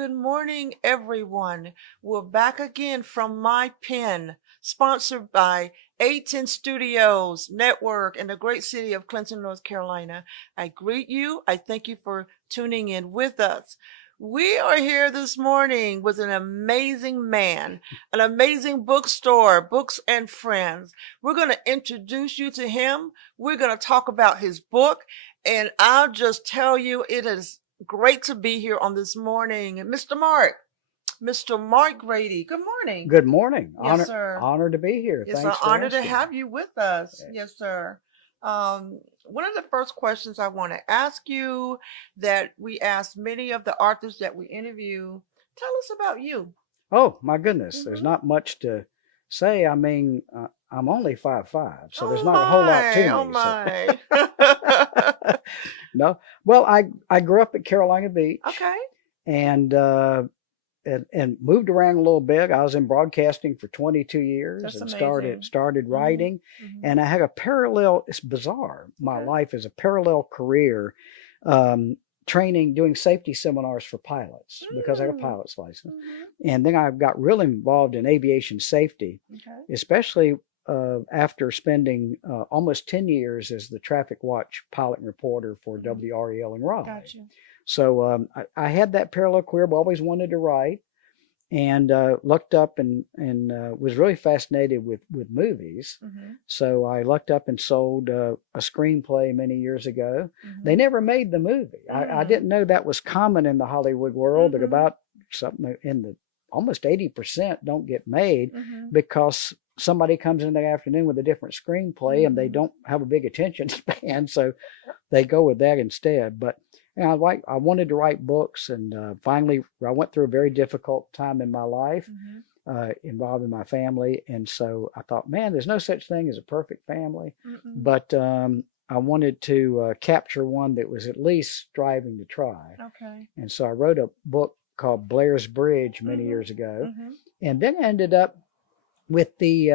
good morning, everyone. We're back again from my pen, sponsored by A10 Studios Network in the great city of Clinton, North Carolina. I greet you. I thank you for tuning in with us. We are here this morning with an amazing man, an amazing bookstore, Books and Friends. We're going to introduce you to him. We're going to talk about his book, and I'll just tell you, it is great to be here on this morning. Mr. Mark Grady. Good morning. Good morning. Yes, sir. Honor to be here. It's Thanks an for honor to asking. have you with us. Okay. Yes, sir. One of the first questions I want to ask you that we ask many of the authors that we interview, tell us about you. Oh my goodness, there's Hmm. not much to say. I mean, I'm only 5'5", so there's Oh not a whole lot my, to oh me. So my. no, well, I grew up at Carolina Beach Okay. and and moved around a little bit. I was in broadcasting for 22 years That's and amazing. started Hmm. writing, Hmm. and I had a parallel. It's bizarre. My Okay. life is a parallel career. Training, doing safety seminars for pilots because I got a Mm. pilot's license. Hmm. And then I got really involved in aviation safety, Okay. especially after spending almost 10 years as the traffic watch pilot and reporter for Hmm. WREL in Raleigh. Gotcha. So I had that parallel career, but always wanted to write, and looked up and was really fascinated with movies. Hmm. So I looked up and sold a screenplay many years ago. They Hmm. never made the movie. I Mm. didn't know that was common in the Hollywood world, that Hmm. about something in the almost 80% don't get made Hmm. because somebody comes in the afternoon with a different screenplay and they Hmm. don't have a big attention span, so they go with that instead. But I wanted to write books, and finally I went through a very difficult time in my life Hmm. involving my family, and so I thought, man, there's no such thing as a perfect family, Mm-mm. but I wanted to capture one that was at least striving to try, Okay. and so I wrote a book called Blair's Bridge many Hmm. years ago, Hmm. and then I ended up with the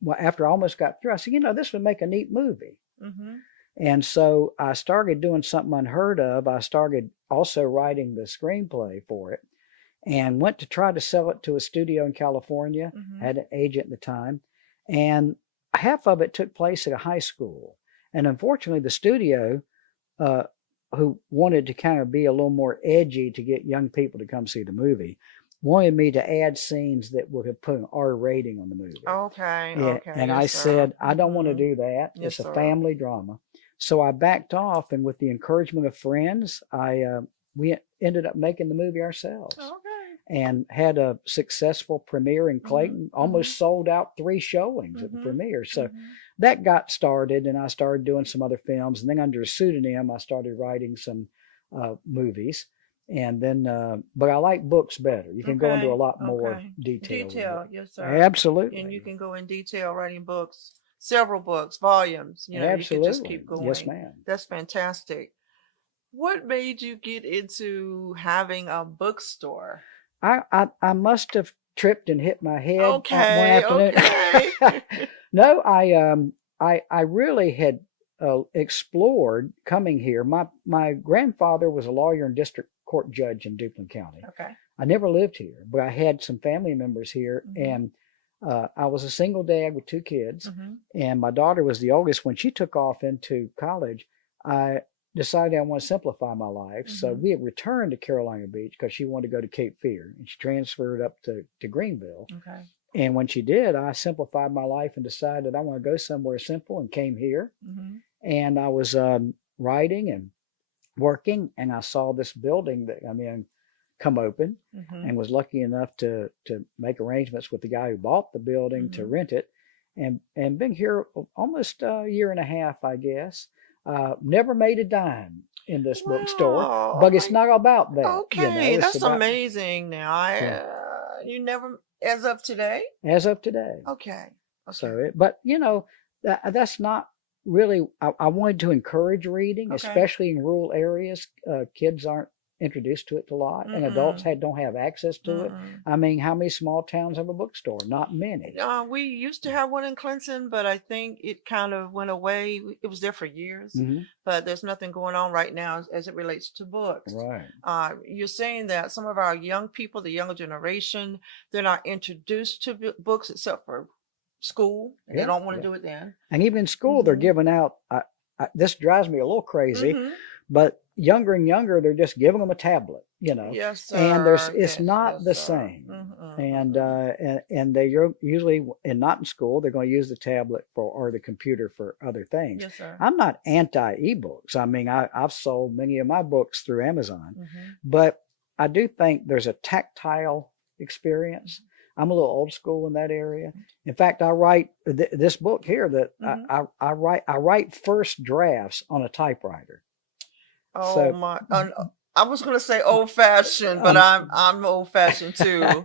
well, after I almost got through, I said, this would make a neat movie. Hmm. And so I started doing something unheard of. I started also writing the screenplay for it and went to try to sell it to a studio in California. I Hmm. had an agent at the time. And half of it took place at a high school. And unfortunately, the studio, uh, who wanted to kind of be a little more edgy to get young people to come see the movie, wanted me to add scenes that would have put an R rating on the movie. Okay. Yeah, Okay. and I Yes, sir. said, I don't want to Hmm. do that. Yes, It's a sir. family drama. So I backed off, and with the encouragement of friends, we ended up making the movie ourselves Okay. and had a successful premiere in Hmm. Clayton. Hmm. Almost sold out 3 showings at the Hmm. premiere. So Hmm. that got started, and I started doing some other films. And then under a pseudonym, I started writing some movies. And then, but I like books better. You can go into a Okay. lot more Okay. detail with it. Detail. Yes, sir. And you Absolutely. can go in detail writing books, several books, volumes. You could just Absolutely. keep Yes, going. ma'am. That's fantastic. What made you get into having a bookstore? I must have tripped and hit my head one Okay. afternoon. Okay. No, I really had explored coming here. My grandfather was a lawyer and district court judge in Duplin County. Okay. I never lived here, but I had some family members here, Hmm. and I was a single dad with 2 kids, Hmm. and my daughter was the oldest. When she took off into college, I decided I want to simplify my life. So Hmm. we had returned to Carolina Beach because she wanted to go to Cape Fear, and she transferred up to Greenville. Okay. And when she did, I simplified my life and decided I want to go somewhere simple and came here. Hmm. And I was writing and working, and I saw this building that I'm in come open, Hmm. and was lucky enough to make arrangements with the guy who bought the building to Hmm. rent it, and been here almost a year and a half, I guess. Never made a dime in this bookstore, Wow. Oh but it's my. not about that. Okay. It's That's about amazing. Now, so you never, as of today. as of today. Okay. Okay. So, but that's not really. I wanted to encourage reading, Okay. especially in rural areas. Kids aren't introduced to it a lot, and adults Mm-mm. don't have access to it. Mm-mm. I mean, how many small towns have a bookstore? Not many. We used to have one in Clinton, but I think it kind of went away. It was there for years, Hmm. but there's nothing going on right now as it relates to books. Right. You're saying that some of our young people, the younger generation, they're not introduced to books except for school, and they Yeah. don't want to Yeah. do it then. And even in school, they're Mm-hmm. giving out. This drives me a little crazy, Mm-hmm. but younger and younger, they're just giving them a tablet, you know, Yes, and sir. it's Yes, not yes, the sir. same. Mm-hmm. And Mm-hmm. they're usually, and not in school, they're going to use the tablet or the computer for other things. Yes, sir. I'm not anti ebooks. I mean, I've sold many of my books through Amazon, Mm-hmm. but I do think there's a tactile experience. I'm a little old school in that area. In fact, I write this book here that Mm-hmm. I write first drafts on a typewriter. Oh So my! I was gonna say old fashioned, but um, I'm old fashioned too.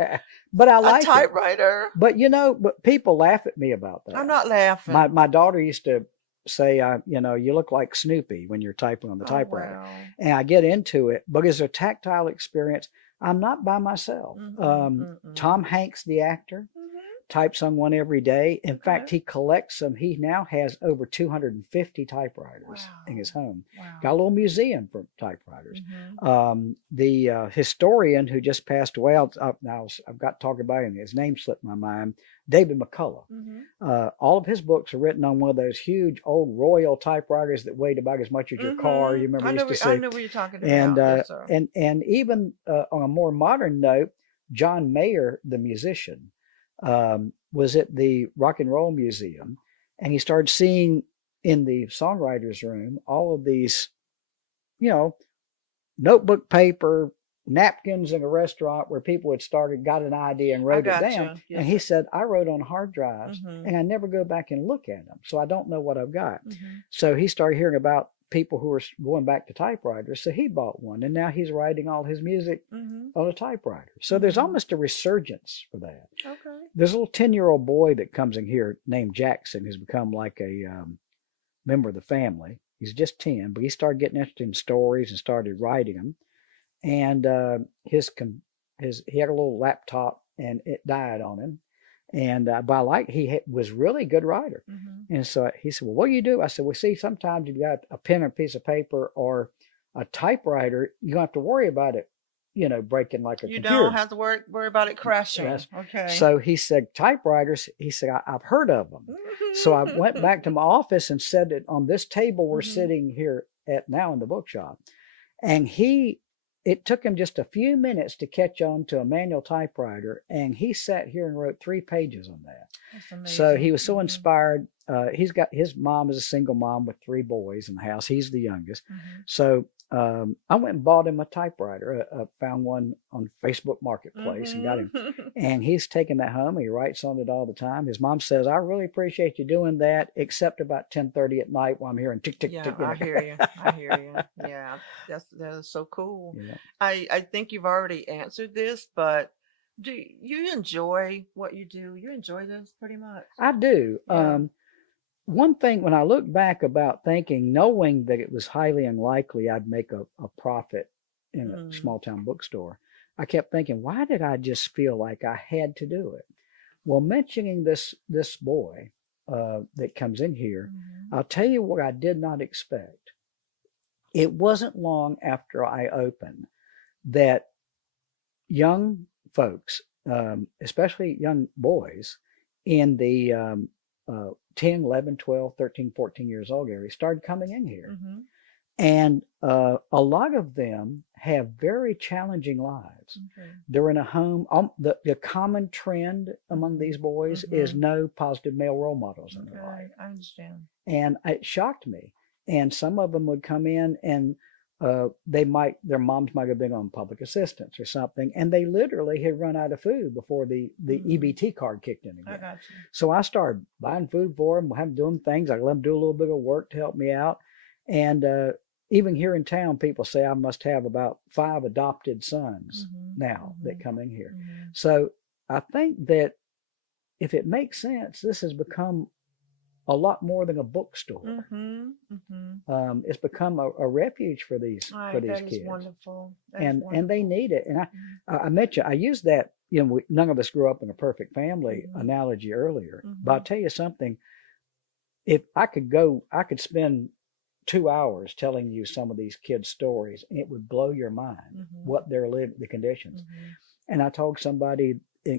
but I A like it. typewriter. But but people laugh at me about I'm that. not My laughing. my daughter used to say, you look like Snoopy when you're typing on the Oh typewriter, wow. and I get into it. But it's a tactile experience. I'm not by myself. Mm-hmm. Mm-mm. Tom Hanks, the actor, Mm-hmm. types on one every day. In Okay. fact, he collects them. He now has over 250 typewriters in his Wow. home. Wow. Got a little museum for typewriters. Mm-hmm. The historian who just passed away, I've got to talk about him. His name slipped my mind. David McCullough. Mm-hmm. All of his books are written on one of those huge old Royal typewriters that weighed about as much as your car. You remember I you know. used to I see. know what you're talking And about. Yes, sir. even on a more modern note, John Mayer, the musician, was at the Rock and Roll Museum, and he started seeing in the songwriters' room all of these, you know, notebook paper, napkins in a restaurant where people had got an idea and I wrote it got down. you. Yes, And he sir. said, I wrote on hard drives Mm-hmm. and I never go back and look at them. So I don't know what I've got. Mm-hmm. So he started hearing about people who were going back to typewriters. So he bought one and now he's writing all his music Mm-hmm. on a typewriter. So there's Mm-hmm. almost a resurgence for that. Okay. There's a little 10-year-old boy that comes in here named Jackson who's become like a member of the family. He's just 10, but he started getting interested in stories and started writing them. And he had a little laptop and it died on him. And but he was really a good writer. Mm-hmm. And so he said, "Well, what do you do?" I said, "Well, see, sometimes you've got a pen or a piece of paper or a typewriter. You don't have to worry about it, breaking like a You computer." don't have to worry about it crashing. Yes. Okay. So he said, typewriters. He said, I've heard of them. So I went back to my office and said it on this table we're Mm-hmm. sitting here at now in the bookshop. And it took him just a few minutes to catch on to a manual typewriter, and he sat here and wrote 3 pages on that. That's amazing. So he was so Mm-hmm. inspired. His mom is a single mom with 3 boys in the house. He's the youngest. Mm-hmm. So I went and bought him a typewriter. Found one on Facebook Marketplace and got him. Mm-hmm. And he's taking that home. He writes on it all the time. His mom says, "I really appreciate you doing that, except about 10:30 at night while I'm hearing tick tick Yeah, tick." I hear you. I hear you. Yeah, that is so cool. You know. I think you've already answered this, but do you enjoy what you do? You enjoy this pretty much. I do. Yeah. One thing, when I look back about knowing that it was highly unlikely I'd make a profit in a Mm. small town bookstore, I kept thinking, why did I just feel like I had to do it? Well, mentioning this boy that comes in here, Mm-hmm. I'll tell you what I did not expect. It wasn't long after I opened that young folks, especially young boys in the 10, 11, 12, 13, 14 years old area, started coming in here. Mm-hmm. And a lot of them have very challenging lives. Okay. They're in a home. The common trend among these boys is Mm-hmm. no positive male role models in their Okay, life. I understand. And it shocked me. And some of them would come in and their moms might have been on public assistance or something, and they literally had run out of food before the Mm-hmm. EBT card kicked in I again. got you. So I started buying food for them, having doing things. I let them do a little bit of work to help me out. And even here in town, people say I must have about 5 adopted sons Mm-hmm. now Mm-hmm. that come in here. Mm-hmm. So I think that if it makes sense, this has become a lot more than a bookstore. Mm-hmm. Mm-hmm. It's become a refuge for All these right, that is kids, wonderful. That is and they wonderful. need it. And Mm-hmm. I mentioned I used that. None of us grew up in a perfect family Mm-hmm. analogy earlier, but Mm-hmm. I'll tell you something. If I could spend 2 hours telling you some of these kids' stories, and it would blow your mind Mm-hmm. what they're living, the conditions. Mm-hmm. And I told somebody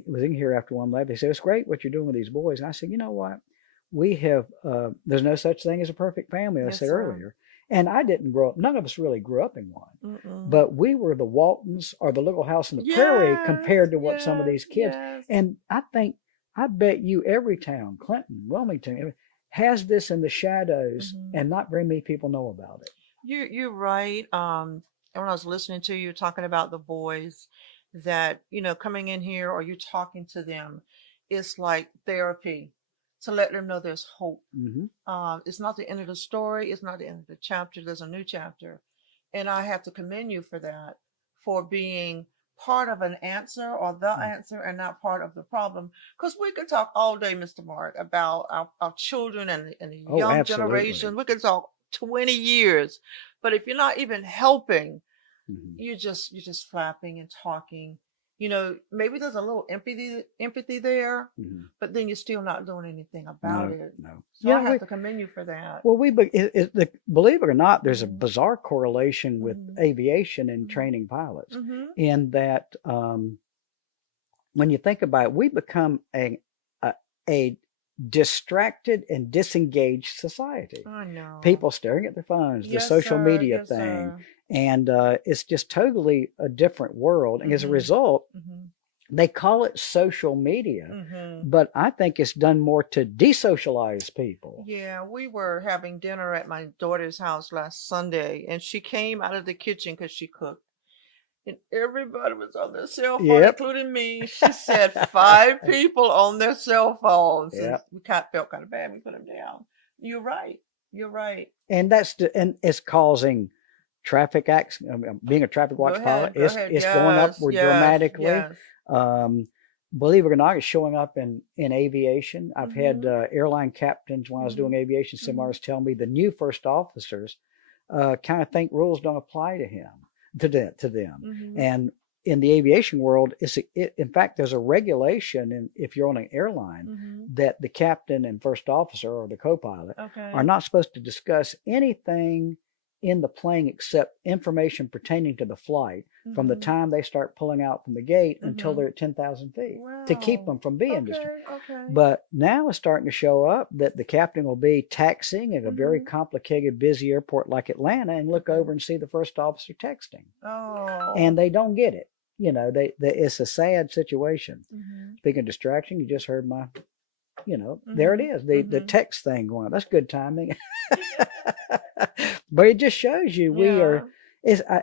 was in here after one left. They said it's great what you're doing with these boys. And I said, you know what? We have there's no such thing as a perfect family. I Yes, said sir. earlier, and I didn't grow up. None of us really grew up in one, Mm-mm. but we were the Waltons or the Little House on the Prairie Yes, compared to what some of yes, these kids. yes. And I bet you every town, Clinton, Wilmington, has this in the shadows, Mm-hmm. and not very many people know about it. You're right. And when I was listening to you talking about the boys that, coming in here or you talking to them, it's like therapy to let them know there's hope. Hmm. It's not the end of the story. It's not the end of the chapter. There's a new chapter. And I have to commend you for that, for being part of an answer or the answer and not part of the problem. Because we could talk all day, Mr. Mark, about our children and the Oh, young absolutely. generation. We could talk 20 years. But if you're not even helping, Hmm. you're just flapping and talking. Maybe there's a little empathy there, Hmm. but then you're still not doing anything about No, it. no. So I have to commend you for that. Well, believe it or not, there's a Mhm. bizarre correlation with Mhm. aviation and Mhm. training pilots, Mhm. in that when you think about it, we become a distracted and disengaged society. I know. People staring at their phones, the Yes, social sir. media Yes, thing, sir. and it's just totally a different world. And as a Mhm. result, Mhm. they call it social media, Mhm. but I think it's done more to desocialize people. Yeah, we were having dinner at my daughter's house last Sunday, and she came out of the kitchen because she cooked. And everybody was on their cell phone, Yep. including me. She said 5 people on their cell phones, and Yep. we felt kind of bad. We put them down. You're right. You're right. And it's causing traffic accidents. I mean, being a traffic Go watch pilot, ahead. Go ahead. it's going Yes. upward Yes. dramatically. Yes. Um, Believe it or not, it's showing up in aviation. I've had Mhm. airline captains when I was doing Mhm. aviation Mhm. seminars tell me the new first officers kind of think rules don't apply to them. Mhm. And in the aviation world, in fact, there's a regulation, and if you're on an airline, Mhm. that the captain and first officer or the co-pilot are Okay. not supposed to discuss anything in the plane except information pertaining to the flight from the Mhm. time they start pulling out from the gate until Mhm. they're at 10,000 feet, to keep Wow. them from being distracted. Okay. Okay. But now it's starting to show up that the captain will be taxiing at a very Mhm. complicated, busy airport like Atlanta and look Okay. over and see the first officer texting. Oh. And they don't get it. It's a sad situation. Mhm. Speaking of distraction, you just heard there it Mhm. is, the Mhm. text thing going on. That's good timing. But it just shows you Yeah.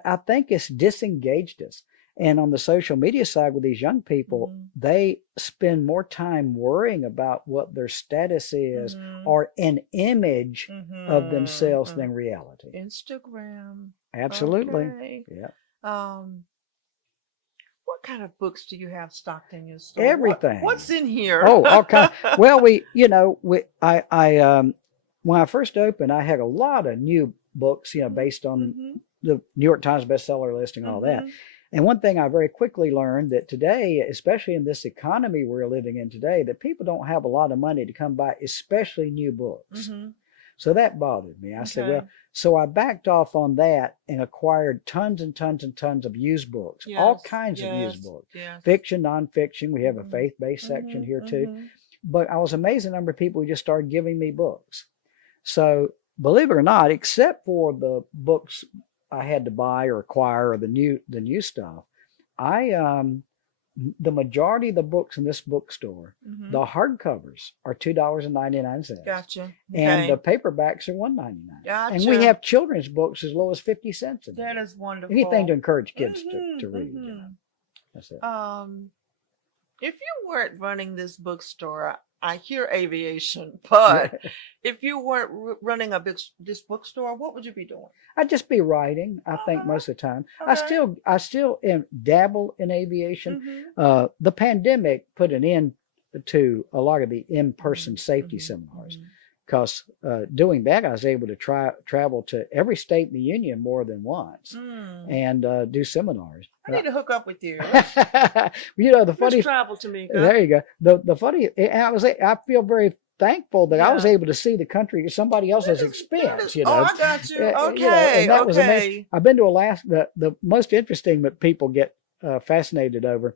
I think it's disengaged us. And on the social media side with these young people, Mhm. they spend more time worrying about what their status is Mhm. or an image of themselves Mhm. than reality. Instagram. Absolutely. Okay. Yeah. Um, what kind of books do you have stocked in your store? What's Everything. in here? Oh, all kind. Well, when I first opened, I had a lot of new books, Mhm. based on Mhm. the New York Times bestseller list and all that. Mhm. And one thing I very quickly learned that today, especially in this economy we're living in today, that people don't have a lot of money to come buy, especially new books. Mhm. So that bothered me. I said, Okay. well, so I backed off on that and acquired tons and tons and tons of used books, all Yes. kinds of used Yes. books, Yes. fiction, nonfiction. We have a Mhm. faith-based section Mhm. here too. Mhm. But I was amazed at the number of people who just started giving me books. So believe it or not, except for the books I had to buy or acquire or the new stuff, I the majority of the books in this bookstore, Mhm. the hardcovers are $2.99, Gotcha. and the Okay. paperbacks are $1.99. And we Gotcha. have children's books as low as 50 cents a That day. is Anything to wonderful. encourage kids to Mhm. read. Mhm. That's it. If you weren't running this bookstore, I hear aviation, but Yeah. if you weren't running this bookstore, what would you be doing? I'd just be writing, I think, Uh-huh. most of the time. Okay. I still dabble in aviation. Mhm. The pandemic put an end to a lot of the in-person Mhm. safety Mhm. seminars, Mhm. because doing that, I was able to travel to every state in the union more than once and do seminars. I need to hook up with you. You know, the Let's funny travel, Tamika. there you go. The funny, I feel very thankful that I was able to see the country at somebody else's expense. You know, oh, I got you. Okay, you know, and that was amazing. okay. I've been to Alaska. The most interesting that people get fascinated over,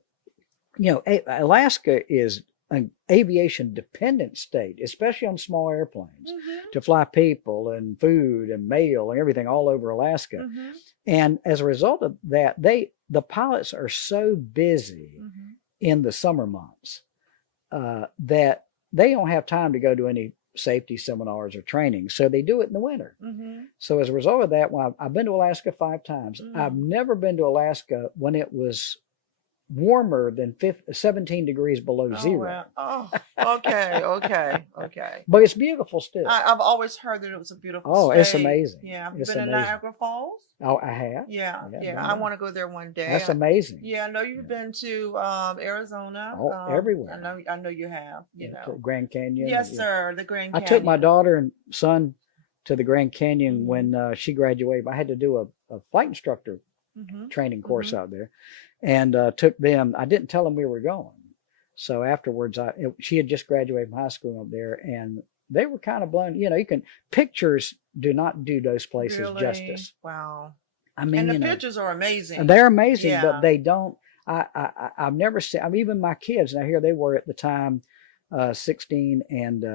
you know, Alaska is an aviation dependent state, especially on small airplanes, to fly people and food and mail and everything all over Alaska. And as a result of that, the pilots are so busy in the summer months that they don't have time to go to any safety seminars or training. So they do it in the winter. So as a result of that, when I've been to Alaska 5 times. I've never been to Alaska when it was warmer than 17 degrees below zero. Wow. Oh, okay. But it's beautiful still. I've always heard that it was a beautiful state. It's amazing. Yeah, it's been amazing. to Niagara Falls? Oh, I have. Yeah. I want to go there one day. That's amazing. Yeah, I know you've been to Arizona. Oh, everywhere. I know you have. You know, Grand Canyon. Yes, sir. The Grand Canyon. I took my daughter and son to the Grand Canyon when she graduated. I had to do a flight instructor training course out there, and took them. I didn't tell them we were going. So afterwards, she had just graduated from high school up there, and they were kind of blown. You know, pictures do not do those places justice. Wow. I mean, and the pictures are amazing. They're amazing, but they don't. I've never seen. I mean, even my kids. Now here they were at the time, 16 and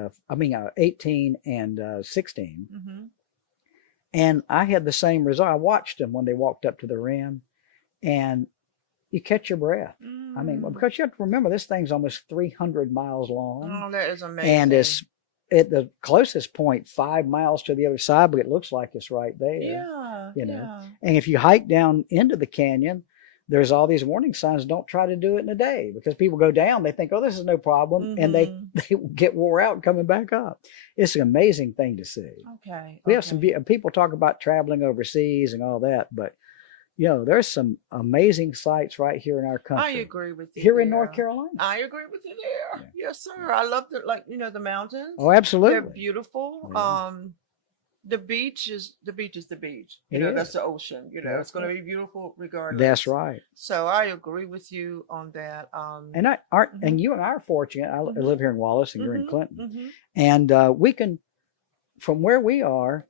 18 and 16, and I had the same result. I watched them when they walked up to the rim, and you catch your breath. I mean, because you have to remember this thing's almost 300 miles long. Oh, that is amazing. And it's at the closest point 5 miles to the other side, but it looks like it's right there. Yeah. You know, and if you hike down into the canyon, there's all these warning signs. Don't try to do it in a day, because people go down, they think, oh, this is no problem, and they get wore out coming back up. It's an amazing thing to see. Okay. We have some people talk about traveling overseas and all that, but you know, there's some amazing sites right here in our country. I agree with you. Here in North Carolina. I agree with you there. Yeah. Yes, sir. I love the mountains. Oh, absolutely. They're beautiful. Yeah. The beach is the beach. You know, that's the ocean. You know, it's going to be beautiful regardless. That's right. So I agree with you on that. And and you and I are fortunate. I live here in Wallace and you're in Clinton, and we can, from where we are,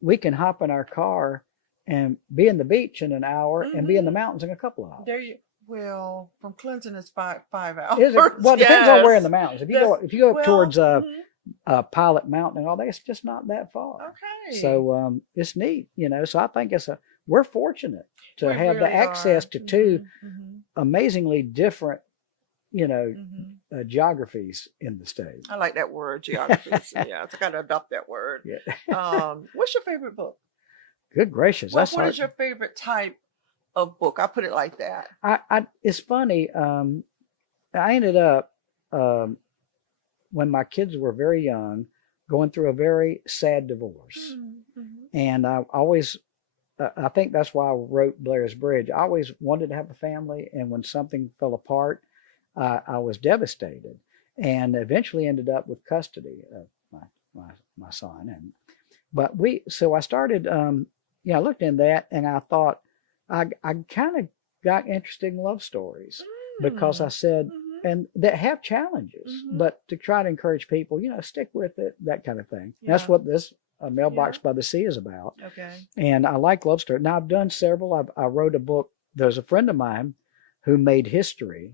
we can hop in our car and be in the beach in an hour and be in the mountains in a couple of hours. Well, from Clinton it's 5 hours. Is it? Well, it depends on where in the mountains. If you go towards Pilot Mountain and all that, it's just not that far. Okay. So it's neat, you know. So I think we're fortunate to have the access to two amazingly different, you know, geographies in the state. I like that word, geographies. Yeah, I got to adopt that word. Yeah. What's your favorite book? Good gracious. What is your favorite type of book? I put it like that. It's funny. I ended up, when my kids were very young, going through a very sad divorce. And I always, I think that's why I wrote Blair's Bridge. I always wanted to have a family. And when something fell apart, I was devastated, and eventually ended up with custody of my son. So I started, I looked in that, and I thought I kind of got interested in love stories because I said, and that have challenges, but to try to encourage people, you know, stick with it, that kind of thing. Yeah. That's what this Mailbox by the Sea is about. Okay. And I like love stories. Now I've done several. I wrote a book. There's a friend of mine who made history.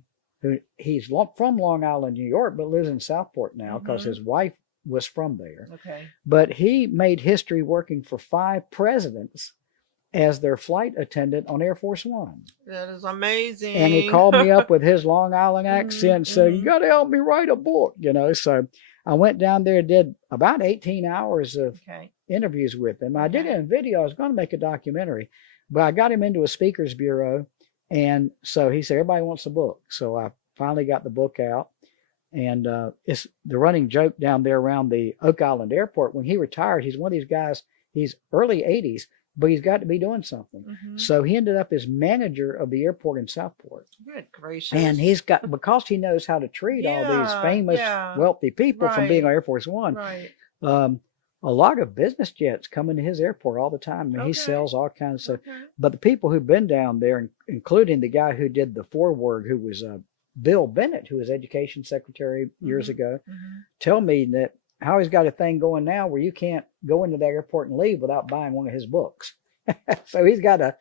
He's from Long Island, New York, but lives in Southport now because his wife was from there. Okay. But he made history working for 5 presidents as their flight attendant on Air Force One. That is amazing. And he called me up with his Long Island accent and said, you got to help me write a book, you know. So I went down there and did about 18 hours of interviews with him. I did it in video. I was going to make a documentary, but I got him into a speakers bureau. And so he said, everybody wants a book. So I finally got the book out. And it's the running joke down there around the Oak Island Airport. When he retired, he's one of these guys, he's early 80s, but he's got to be doing something. So he ended up as manager of the airport in Southport. Good gracious. And he's got, because he knows how to treat all these famous, wealthy people from being on Air Force One, Um, a lot of business jets come into his airport all the time. I mean, he Okay. sells all kinds of stuff. Okay. But the people who've been down there, including the guy who did the foreword, who was Bill Bennett, who was education secretary years ago, tell me that how he's got a thing going now where you can't go into that airport and leave without buying one of his books. So he's got a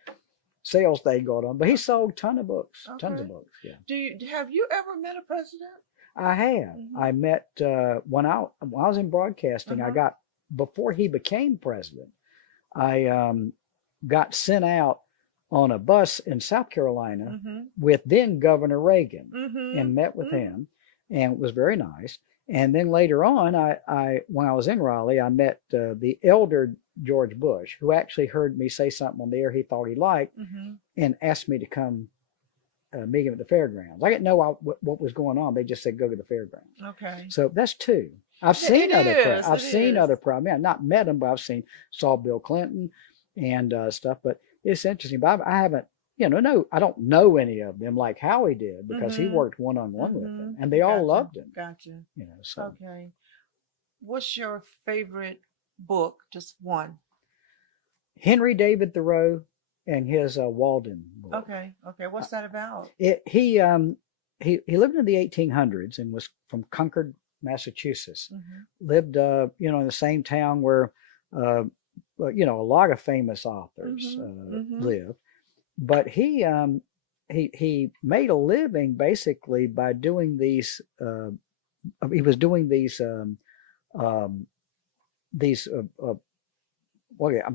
sales thing going on, but he sold tons of books. Okay. Have you ever met a president? I have. I met when I was in broadcasting. I got before he became president. I got sent out on a bus in South Carolina with then Governor Reagan and met with him, and it was very nice. And then later on, I when I was in Raleigh, I met the elder George Bush, who actually heard me say something on the air he thought he liked, and asked me to come meet him at the fairgrounds. I didn't know what was going on. They just said go to the fairgrounds. Okay. So that's two. I've seen other I mean, I've not met them, but I've saw Bill Clinton and stuff. But it's interesting. But I haven't, I don't know any of them like Howie did because he worked one-on-one with them, and they all loved him. Gotcha. So. Okay. What's your favorite book? Just one. Henry David Thoreau and his Walden book. Okay. What's that about? He lived in the 1800s and was from Concord, Massachusetts. Lived, in the same town where, a lot of famous authors live. But he made a living basically by doing these. He was doing these. I'm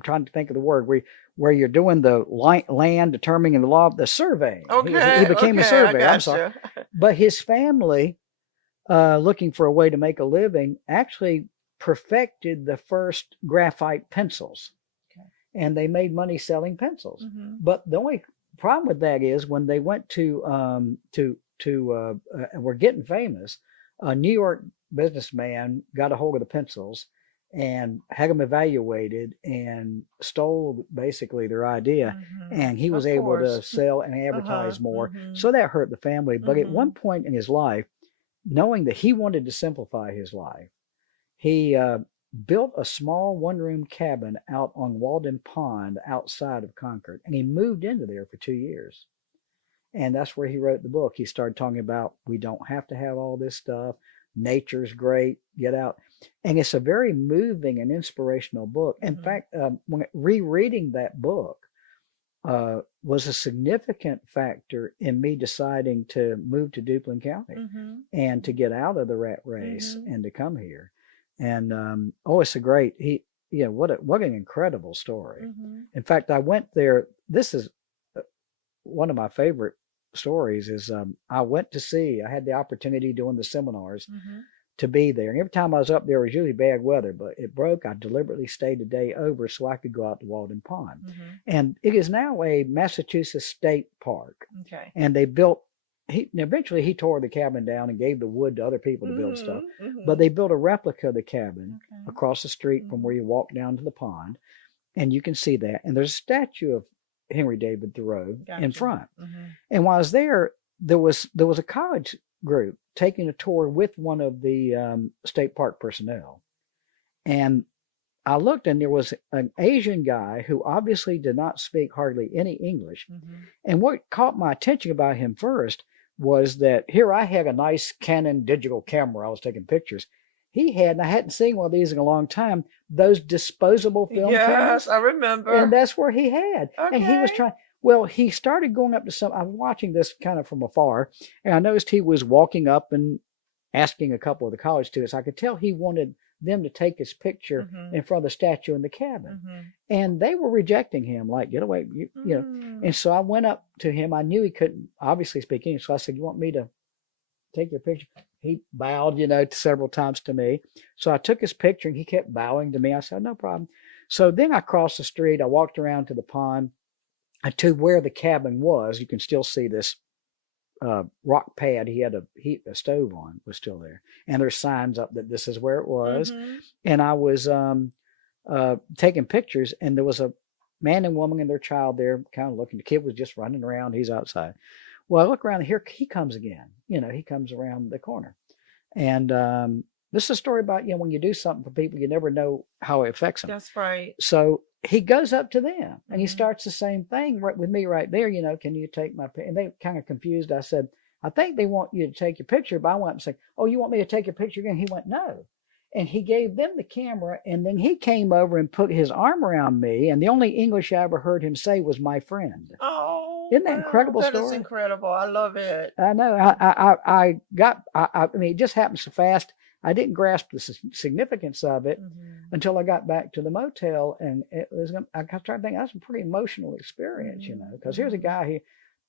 trying to think of the word where you're doing the land determining the law, the survey. Okay. He became a surveyor. I'm sorry. You. But his family, looking for a way to make a living, actually perfected the first graphite pencils, and they made money selling pencils. But the only problem with that is when they went to were getting famous, a New York businessman got a hold of the pencils and had them evaluated and stole basically their idea, and he was able to sell and advertise more. So that hurt the family. But at one point in his life, knowing that he wanted to simplify his life, he built a small one-room cabin out on Walden Pond outside of Concord, and he moved into there for 2 years. And that's where he wrote the book. He started talking about we don't have to have all this stuff. Nature's great. Get out. And it's a very moving and inspirational book. In fact, when rereading that book was a significant factor in me deciding to move to Duplin County and to get out of the rat race and to come here. And it's a great. What an incredible story. In fact, I went there. This is one of my favorite stories. Is I had the opportunity doing the seminars to be there. And every time I was up there, it was usually bad weather, but it broke. I deliberately stayed a day over so I could go out to Walden Pond. And it is now a Massachusetts state park. Okay. And they built, eventually he tore the cabin down and gave the wood to other people to build stuff. But they built a replica of the cabin across the street from where you walk down to the pond. And you can see that. And there's a statue of Henry David Thoreau in front. And while I was there was a college group taking a tour with one of the state park personnel. And I looked, and there was an Asian guy who obviously did not speak hardly any English. And what caught my attention about him first was that here I had a nice Canon digital camera. I was taking pictures. He had, and I hadn't seen one of these in a long time, those disposable film cameras. Yes, I remember. And that's where he had. Okay. And he was trying. Well, he started going up to some. I'm watching this kind of from afar, and I noticed he was walking up and asking a couple of the college students. I could tell he wanted them to take his picture in front of the statue in the cabin, and they were rejecting him, like, get away, you know. And so I went up to him. I knew he couldn't obviously speak English, so I said, "You want me to take your picture?" He bowed, several times to me. So I took his picture, and he kept bowing to me. I said, "No problem." So then I crossed the street. I walked around to the pond. To where the cabin was, you can still see this rock pad he had a stove on was still there. And there's signs up that this is where it was. And I was taking pictures, and there was a man and woman and their child there kind of looking. The kid was just running around. He's outside. Well, I look around, and here he comes again. He comes around the corner. And This is a story about, when you do something for people, you never know how it affects them. That's right. So he goes up to them and he Mhm. starts the same thing right with me right there. Can you take my picture? And they kind of confused. I said, I think they want you to take your picture, but I went and say, oh, you want me to take your picture again? He went, no. And he gave them the camera, and then he came over and put his arm around me. And the only English I ever heard him say was "my friend." Oh, Isn't that an wow. incredible That is story? incredible. I love it. I know. I mean, it just happened so fast. I didn't grasp the significance of it Mhm. until I got back to the motel, and I started thinking that's a pretty emotional experience, Mhm. because here's a Mhm. guy who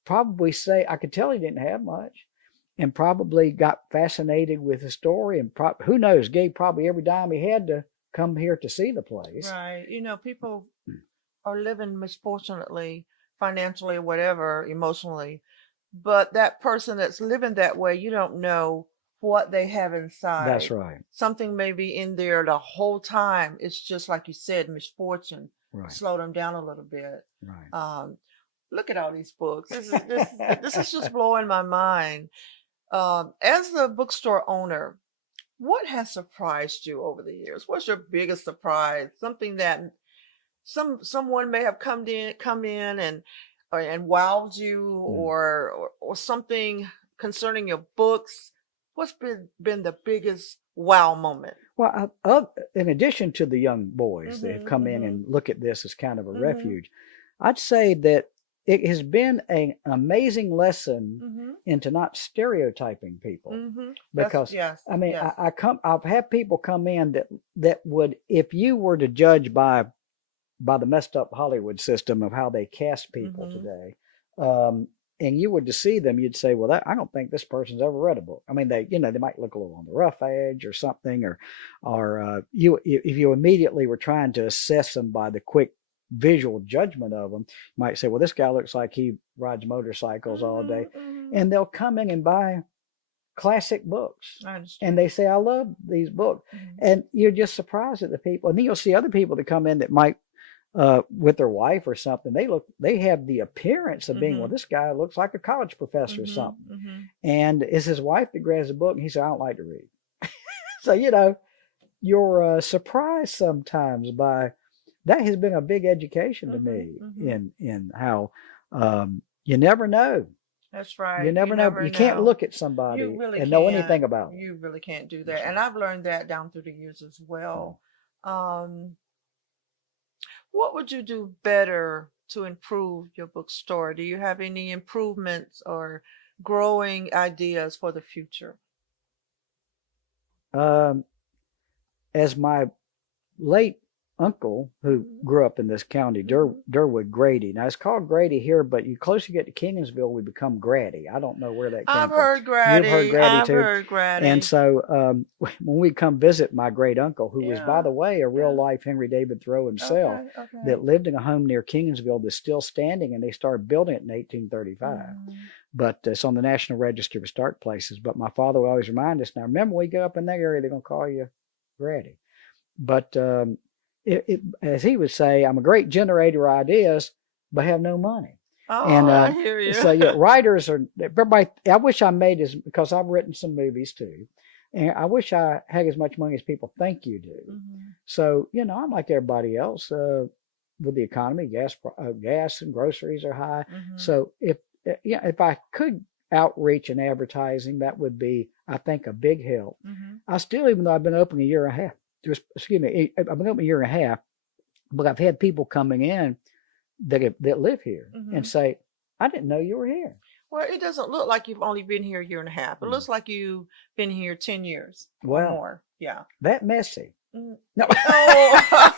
probably I could tell he didn't have much, and probably got fascinated with the story, and who knows, gave probably every dime he had to come here to see the place. Right. People are living misfortunately, financially, whatever, emotionally. But that person that's living that way, you don't know what they have That's inside. right. Something may be in there the whole time. It's just like you said, misfortune. Right. Slow them down a little bit. Right. Look at all these books. This is just blowing my mind. As the bookstore owner, what has surprised you over the years? What's your biggest surprise? Something that someone may have come in and wowed you, Mm. or something concerning your books. What's been the biggest wow moment? Well, in addition to the young boys that have Mhm. come in Mhm. and look at this as kind of a Mhm. refuge, I'd say that it has been an amazing lesson Mhm. into not stereotyping people. Mhm. That's Because yes. I mean, Yes. I've had people come in that would, if you were to judge by the messed up Hollywood system of how they cast people Mhm. today, um, and you were to see them, you'd say, well, I don't think this person's ever read a book. I mean, they might look a little on the rough edge or something, or if you immediately were trying to assess them by the quick visual judgment of them, you might say, well, this guy looks like he rides motorcycles all day, Mhm. Mhm. and they'll come in and buy classic books. I And understand. they say, I love these books. Mhm. And you're just surprised at the people. And then you'll see other people that come in that might, with their wife or something, they have the appearance of being, well, Mhm. this guy looks like a college professor or Mhm. something. Mhm. And it's his wife that grabs the book and he said, I don't like to read. So, you're surprised sometimes by that. Has been a big education to Mhm. me Mhm. in how, you never know. That's You right. You never know. never You can't know. look at You somebody really and know can't. anything about them. You really can't do That's that. right. And I've learned that down through the years as well. Um, what would you do better to improve your bookstore? Do you have any improvements or growing ideas for the future? Um, as my late uncle, who Hmm. grew up in this county, Hmm. Durwood Grady. Now it's called Grady here, but you closer you get to Kingsville, we become Grady. I don't know where that I've came from. heard You've heard Grady. Grady I've too. heard And Grady. so when we come visit my great uncle, who was, by Yeah. the way, a real Yeah. life Henry David Thoreau himself, Okay. Okay. that lived in a home near Kingsville that's still standing, and they started building it in 1835. Hmm. But it's on the National Register of Historic Places. But my father would always remind us, now remember, when we go up in that area, they're going to call you Grady. But as he would say, I'm a great generator of ideas, but have no money. Oh, And I hear you. so, yeah, writers are everybody. I wish I made as, because I've written some movies too, and I wish I had as much money as people think you do. Hmm. So, I'm like everybody else with the economy. Gas and groceries are high. Hmm. So if I could outreach and advertising, that would be, I think, a big help. Hmm. I still, even though I've been open a year and a half, excuse me, I've been open a year and a half, but I've had people coming in that live here and Hmm. say, I didn't know you were here. Well, it doesn't look like you've only been here a year and a half. It Mm. looks like you've been here 10 years or Well, more. Yeah. that messy. Mm. No. Oh,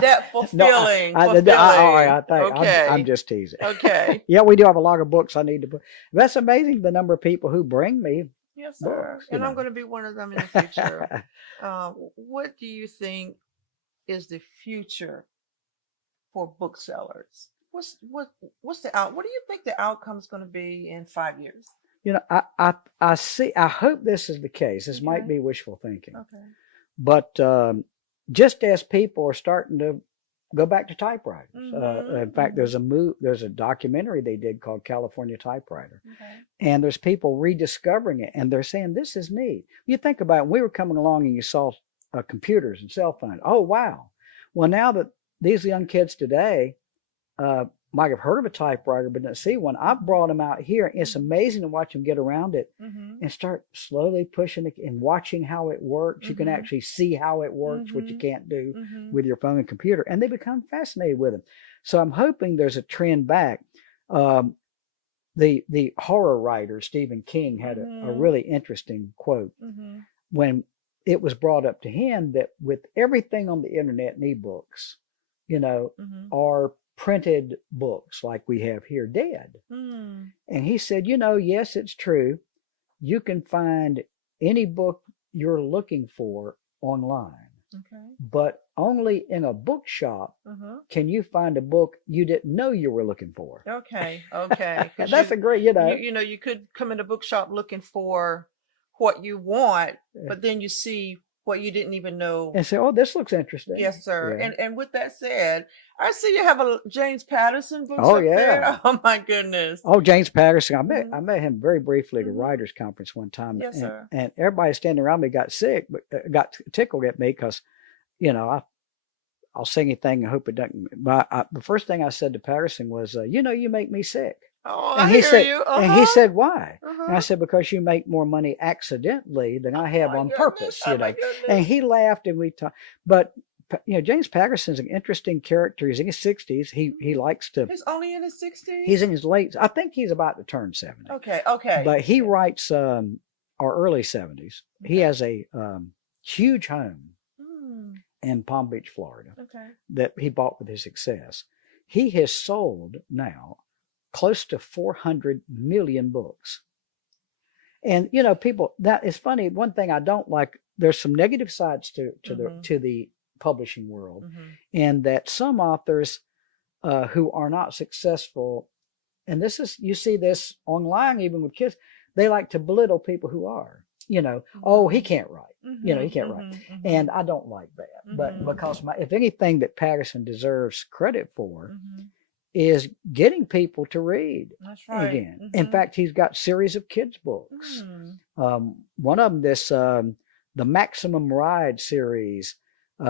that No, fulfilling, all right, fulfilling. I think I'm Okay. just teasing. Okay. Yeah, we do have a lot of books I need to put. That's amazing, the number of people who bring me Yes, sir. books. And I'm going to be one of them in the future. What do you think is the future for booksellers? What's the out? What do you think the outcome is going to be in 5 years? I see. I hope this is the case. This might Okay. be wishful thinking, Okay. but just as people are starting to go back to typewriters. In fact, Mm-hmm. there's a documentary they did called California Typewriter, Okay. and there's people rediscovering it, and they're saying this is neat. You think about it, we were coming along and you saw computers and cell phones. Oh wow! Well, now that these young kids today might have heard of a typewriter but didn't see one, I've brought them out here. It's amazing to watch them get around it Mm-hmm. and start slowly pushing it and watching how it works. You can Mm-hmm. actually see how it works, which you Mm-hmm. can't do Mm-hmm. with your phone and computer, and they become fascinated with them. So I'm hoping there's a trend back. Um, the horror writer Stephen King had a Mm-hmm. really interesting quote Mm-hmm. when it was brought up to him that with everything on the internet and ebooks, you know, Mm-hmm. are printed books like we have here dead. Mm. And he said, you know, yes, it's true. You can find any book you're looking for online, Okay. but only in a bookshop Uh-huh. can you find a book you didn't know you were looking for. Okay. Okay. Because That's a great, you know you could come in a bookshop looking for what you want, but then you see what you didn't even know. and say, oh, this looks interesting. Yes, sir. Yeah. And with that said, I see you have a James Patterson books Oh up yeah. there. Oh my goodness. Oh, James Patterson. Mm-hmm. I met him very briefly at a Mm-hmm. writers conference one time, Yes, sir. and everybody standing around me got sick, but got tickled at me because, you know, I'll say anything and hope it doesn't. But the first thing I said to Patterson was, you know, you make me sick. Oh, And I he hear said, you. and he Uh-huh. said, why? And I Uh-huh. said, because you make more money accidentally than I Oh have my on goodness. purpose, Oh you my know. And goodness. he laughed and we talked. But, you know, James Patterson's an interesting character. He's in his 60s. He likes to, He's only in his 60s? he's in his late, I think he's about to turn 70. Okay, okay. But he Okay. writes, or early 70s. He Okay. has a huge home Hmm. in Palm Beach, Florida, Okay. that he bought with his success. He has sold now close to 400 million books. And you know, people, that is funny. One thing I don't like, there's some negative sides Mm-hmm. to the publishing world, Mm-hmm. and that some authors who are not successful, and this is, you see this online even with kids, they like to belittle people who are. You know, oh, he Mm-hmm. can't write. You know, he Mm-hmm. can't write. Mm-hmm. And I don't like that. But Mm-hmm. because if anything that Patterson deserves credit for Mm-hmm. is getting people to read That's right. again. In Mm-hmm. fact, he's got series of kids books. Mm. One of them, the Maximum Ride series,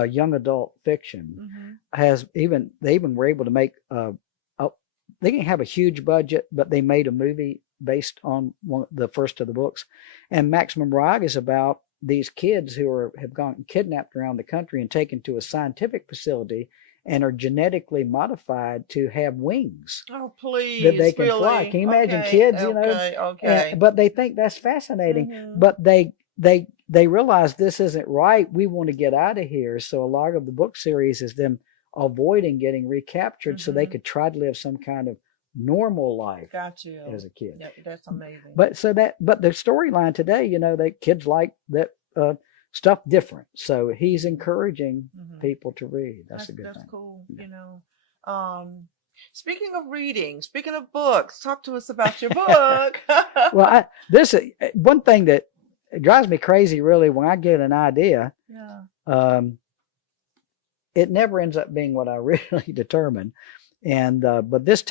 young adult fiction, Mm-hmm. they even were able to make, they didn't have a huge budget, but they made a movie based on the first of the books. And Maximum Ride is about these kids who have gone kidnapped around the country and taken to a scientific facility and are genetically modified to have wings Oh, that they please, can fly. really? Can you imagine Okay, kids, you know? okay, okay. But they think that's fascinating. Mm-hmm. But they realize this isn't right. We want to get out of here. So a lot of the book series is them avoiding getting recaptured so they Mm-hmm. could try to live some kind of normal life Got you. as a kid. Yep, that's amazing. But the storyline today, you know, that kids like that stuff different. So he's encouraging Mm-hmm. people to read. That's a good That's thing. cool. Yeah. You know, speaking of reading, speaking of books, talk to us about your book. Well, one thing that drives me crazy really when I get an idea, Yeah. it never ends up being what I really determine. And but this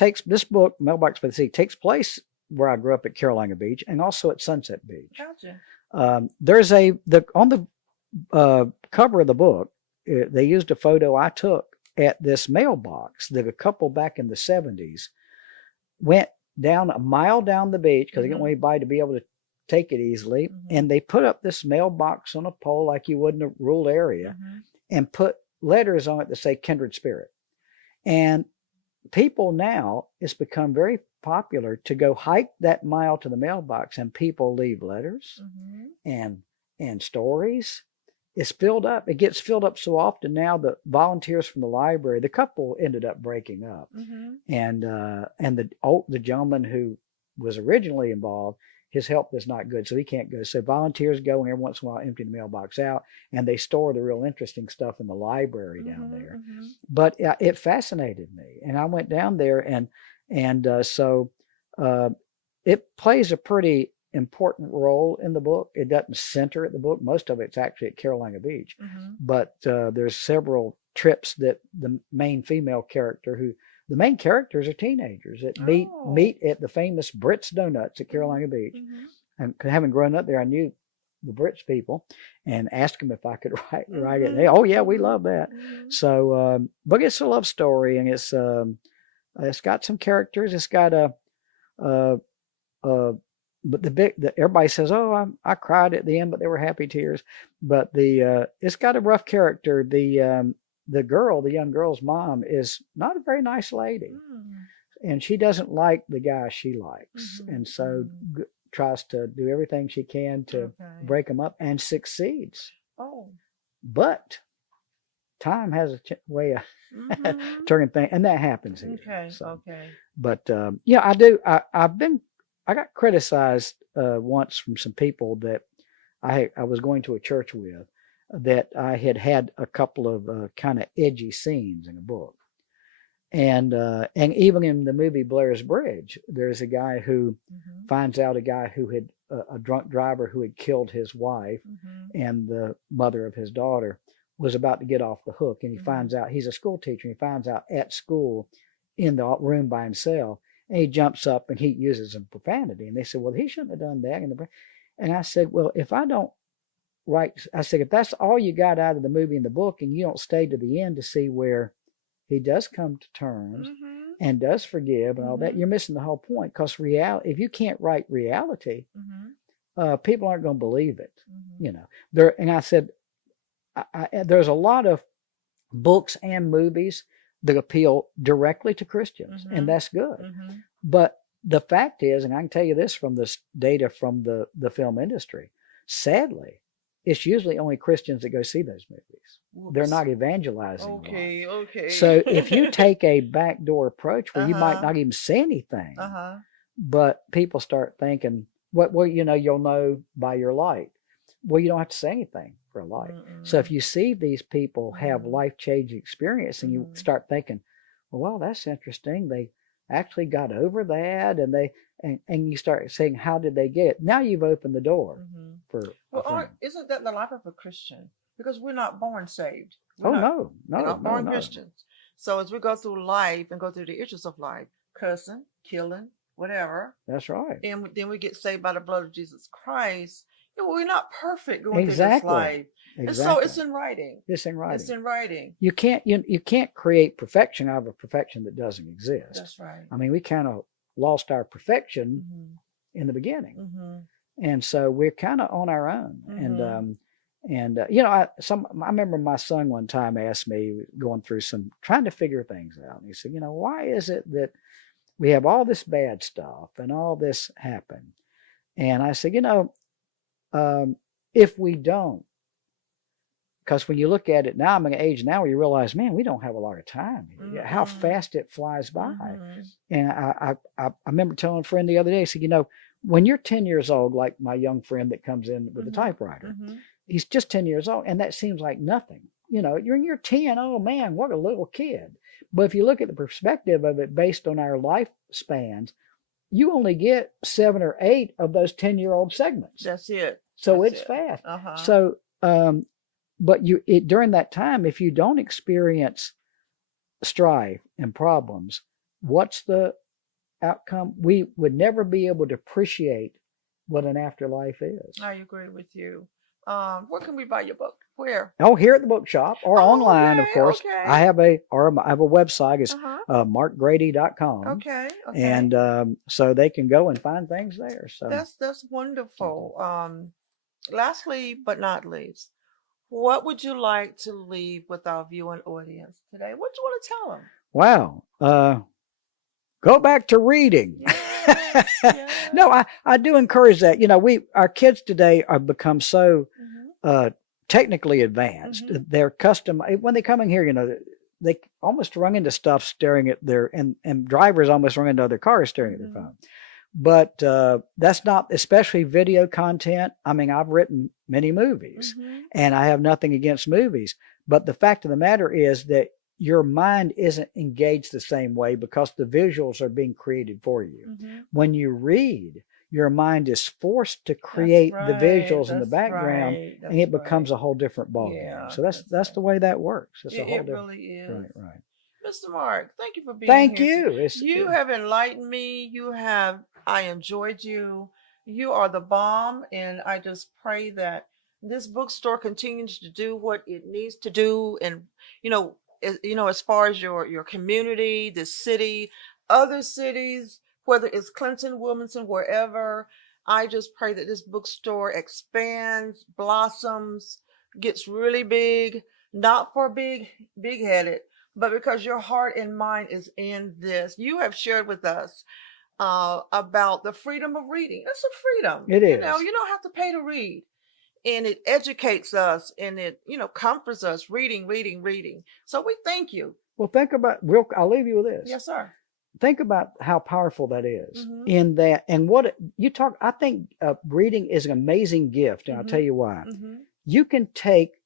book, Mailbox by the Sea, takes place where I grew up at Carolina Beach and also at Sunset Beach. Gotcha. There's on the cover of the book, they used a photo I took at this mailbox that a couple back in the 70s went down a mile down the beach because they didn't want anybody to be able to take it easily. Mhm. And they put up this mailbox on a pole like you would in a rural area Mm-hmm. and put letters on it that say Kindred Spirit. And people now, it's become very popular to go hike that mile to the mailbox and people leave letters Mm-hmm. and stories. It's filled up. It gets filled up so often now that volunteers from the library, the couple ended up breaking up. Mm-hmm. And the gentleman who was originally involved, his health is not good, so he can't go. So volunteers go and every once in a while empty the mailbox out, and they store the real interesting stuff in the library down there. Mm-hmm. But it fascinated me, and I went down there, so it plays a pretty important role in the book. It doesn't center at the book. Most of it's actually at Carolina Beach, Mm-hmm. but there's several trips that the main female character, who the main characters are teenagers that meet at the famous Brits Donuts at Carolina Beach. And having grown up there, I knew the Brits people and asked them if I could write it. And they, oh yeah, we love that. So, but it's a love story, and it's got some characters. It's got but everybody says, oh, I cried at the end, but they were happy tears. But it's got a rough character. The young girl's mom is not a very nice lady, and she doesn't like the guy she likes, and so tries to do everything she can to break them up, and succeeds. But time has a way of turning things, and that happens here. But yeah, I got criticized once from some people that I was going to a church with, that I had a couple of kind of edgy scenes in a book. And even in the movie Blair's Bridge, there's a guy who finds out a drunk driver who had killed his wife and the mother of his daughter was about to get off the hook. And he finds out, he's a school teacher, and he finds out at school in the room by himself, and he jumps up and he uses some profanity. And they said, well, he shouldn't have done that. And I said, well, if that's all you got out of the movie and the book, and you don't stay to the end to see where he does come to terms and does forgive and all that, you're missing the whole point. Because if you can't write reality, people aren't going to believe it. And I said, there's a lot of books and movies that appeal directly to Christians, and that's good. But the fact is, and I can tell you this from this data from the film industry, sadly, it's usually only Christians that go see those movies. Whoops. They're not evangelizing. Okay. So if you take a backdoor approach where you might not even say anything, but people start thinking, well, you'll know by your light. Well, you don't have to say anything for a light. So if you see these people have life-changing experience, and you start thinking, well, that's interesting. They actually got over that, and you start saying, how did they get it? Now you've opened the door for. Well, isn't that the life of a Christian? Because we're not born saved. We're not born Christians. So as we go through life and go through the issues of life, cursing, killing, whatever. That's right. And then we get saved by the blood of Jesus Christ. We're not perfect going through this life. And so it's in writing. It's in writing. It's in writing. You can't create perfection out of a perfection that doesn't exist. That's right. I mean, we kind of lost our perfection in the beginning, and so we're kind of on our own. And I remember my son one time asked me, going through trying to figure things out, and he said, why is it that we have all this bad stuff and all this happen? And I said, if we don't, because when you look at it now, I'm at an age now where you realize, man, we don't have a lot of time. How fast it flies by. And I remember telling a friend the other day, I said, when you're 10 years old, like my young friend that comes in with a typewriter, he's just 10 years old, and that seems like nothing. You're in your 10, oh man, what a little kid. But if you look at the perspective of it based on our lifespans, you only get 7 or 8 of those 10-year-old segments. That's it. So it's fast. So, but during that time, if you don't experience strife and problems, what's the outcome? We would never be able to appreciate what an afterlife is. I agree with you. Where can we buy your book? Where? Oh, here at the bookshop or online, of course. Okay. I have a website. It's markgrady.com. Okay. And so they can go and find things there. So that's wonderful. Lastly, but not least, what would you like to leave with our viewing audience today? What do you want to tell them? Wow. Go back to reading. Yeah. No, I do encourage that. Our kids today have become so technically advanced. They're custom. When they come in here, they almost run into stuff staring at and drivers almost run into other cars staring at their phone. But that's not, especially video content. I mean, I've written many movies, and I have nothing against movies. But the fact of the matter is that your mind isn't engaged the same way because the visuals are being created for you. When you read, your mind is forced to create the visuals in the That's background, right. and it becomes a whole different ball game. Yeah, So that's right. the way that works. It's a whole It different. really is. Right. Mr. Mark, thank you for being Thank here. you. You have enlightened me. I enjoyed you. You are the bomb. And I just pray that this bookstore continues to do what it needs to do. And, as far as your community, the city, other cities, whether it's Clinton, Wilmington, wherever, I just pray that this bookstore expands, blossoms, gets really big, not for big headed, but because your heart and mind is in this. You have shared with us about the freedom of reading. It's a freedom. It is. You don't have to pay to read. And it educates us and it, comforts us reading. So we thank you. Well, I'll leave you with this. Yes, sir. Think about how powerful that is Mhm. in that, and I think reading is an amazing gift. And I'll tell you why. Mhm. You can take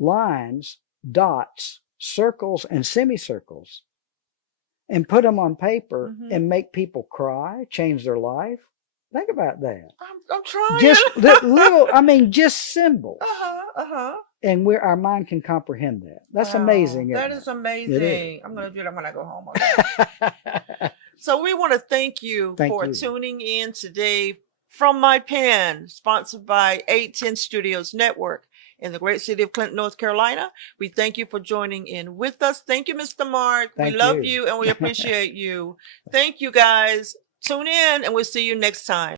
lines, dots, circles, and semicircles and put them on paper and make people cry, change their life. Think about that. I'm trying. Just just symbols. And our mind can comprehend that. That's amazing. That is amazing. It is. I'm going to do that when I go home. Okay? So we want to thank you for tuning in today from my pen, sponsored by 810 Studios Network in the great city of Clinton, North Carolina. We thank you for joining in with us. Thank you, Mr. Mark. We love you and we appreciate you. Thank you, guys. Tune in and we'll see you next time.